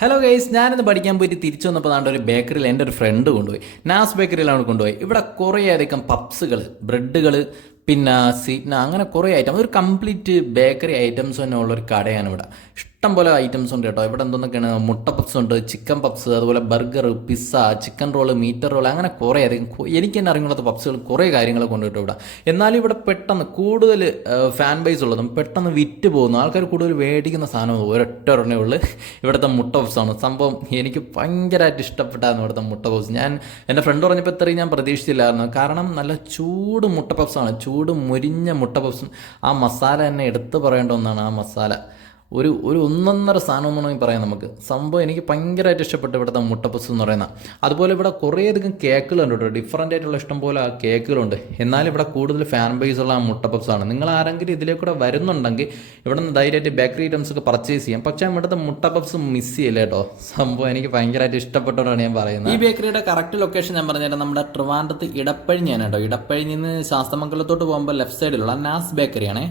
Hello guys ഞാനിന്ന് പഠിക്കാൻ പോയിട്ട് തിരിച്ചു വന്നപ്പോൾ നാണ്ട് ഒരു ബേക്കറിയിൽ എന്റെ ഒരു ഫ്രണ്ട് കൊണ്ടുപോയി. നാസ് ബേക്കറിയിലാണ് കൊണ്ടുപോയി. ഇവിടെ കുറേയധികം പപ്സുകൾ ബ്രെഡുകൾ പിന്നെ സീറ്റ്ന അങ്ങനെ കുറേ ഐറ്റം ഒരു കംപ്ലീറ്റ് ബേക്കറി ഐറ്റംസ് തന്നെ ഉള്ളൊരു കടയാണ് ഇവിടെ. ഇഷ്ടം പോലെ ഐറ്റംസ് ഉണ്ട് കേട്ടോ. ഇവിടെ എന്തൊക്കെയാണ് മുട്ട പപ്സ് ഉണ്ട് ചിക്കൻ പപ്സ് അതുപോലെ burger pizza chicken roll meat roll അങ്ങനെ കുറേ എനിക്ക് തന്നെ അറിയാത്ത പപ്സുകൾ കുറേ കാര്യങ്ങൾ കൊണ്ടുപോയിട്ട് ഇവിടെ. എന്നാലും ഇവിടെ പെട്ടെന്ന് കൂടുതൽ ഫാൻ ബേസ് ഉള്ളതും പെട്ടെന്ന് വിറ്റ് പോകുന്നു ആൾക്കാർ കൂടുതൽ മേടിക്കുന്ന സാധനം ഒരൊറ്റ ഒരെണ്ണേ ഉള്ളൂ. ഇവിടുത്തെ മുട്ട പപ്സാണ് സംഭവം എനിക്ക് ഭയങ്കരമായിട്ട് ഇഷ്ടപ്പെട്ടായിരുന്നു ഇവിടുത്തെ മുട്ട പപ്സ് ഞാൻ എന്റെ ഫ്രണ്ട് പറഞ്ഞപ്പോൾ ഇത്രയും ഞാൻ പ്രതീക്ഷിച്ചില്ലായിരുന്നു. കാരണം നല്ല ചൂട് മുട്ട പപ്സാണ് ചൂട് മുരിഞ്ഞ മുട്ട പപ്സും ആ മസാല തന്നെ എടുത്തു പറയേണ്ട ഒന്നാണ് ആ മസാല. ഒരു ഒരു ഒന്നൊന്നര സാധനം എന്ന് വേണമെങ്കിൽ പറയാം നമുക്ക്. സംഭവം എനിക്ക് ഭയങ്കരമായിട്ട് ഇഷ്ടപ്പെട്ടു ഇവിടുത്തെ മുട്ടപ്പസ് എന്ന് പറയുന്ന അതുപോലെ ഇവിടെ കുറേയധികം കേക്കുകളുണ്ട് കേട്ടോ. ഡിഫറന്റ് ആയിട്ടുള്ള ഇഷ്ടം പോലെ ആ കേക്കുകളുണ്ട്. എന്നാലും ഇവിടെ കൂടുതൽ ഫാൻ ബേസ് ഉള്ള ആ മുട്ടപ്പപ്സ് ആണ് നിങ്ങൾ ആരെങ്കിലും ഇതിലേക്കൂടെ വരുന്നുണ്ടെങ്കിൽ ഇവിടെ നിന്ന് ധൈര്യമായിട്ട് ബേക്കറി ഐറ്റംസ് ഒക്കെ പർച്ചേസ് ചെയ്യാം. പക്ഷേ ഇവിടുത്തെ മുട്ടപ്പപ്സ് മിസ് ചെയ്യില്ല കേട്ടോ. സംഭവം എനിക്ക് ഭയങ്കരമായിട്ട് ഇഷ്ടപ്പെട്ടതാണ് ഞാൻ പറയുന്നത്. ഈ ബേക്കറിയുടെ കറക്റ്റ് ലൊക്കേഷൻ ഞാൻ പറഞ്ഞുതരാം. നമ്മുടെ ട്രിവാൻഡ്രത്ത് ഇടപ്പഴിഞ്ഞാണ് കേട്ടോ. ഇടപ്പഴിഞ്ഞിന്ന് ശാസ്തമംഗലത്തോട്ട് പോകുമ്പോൾ ലെഫ്റ്റ് സൈഡിലുള്ള നാസ് ബേക്കറിയാണേ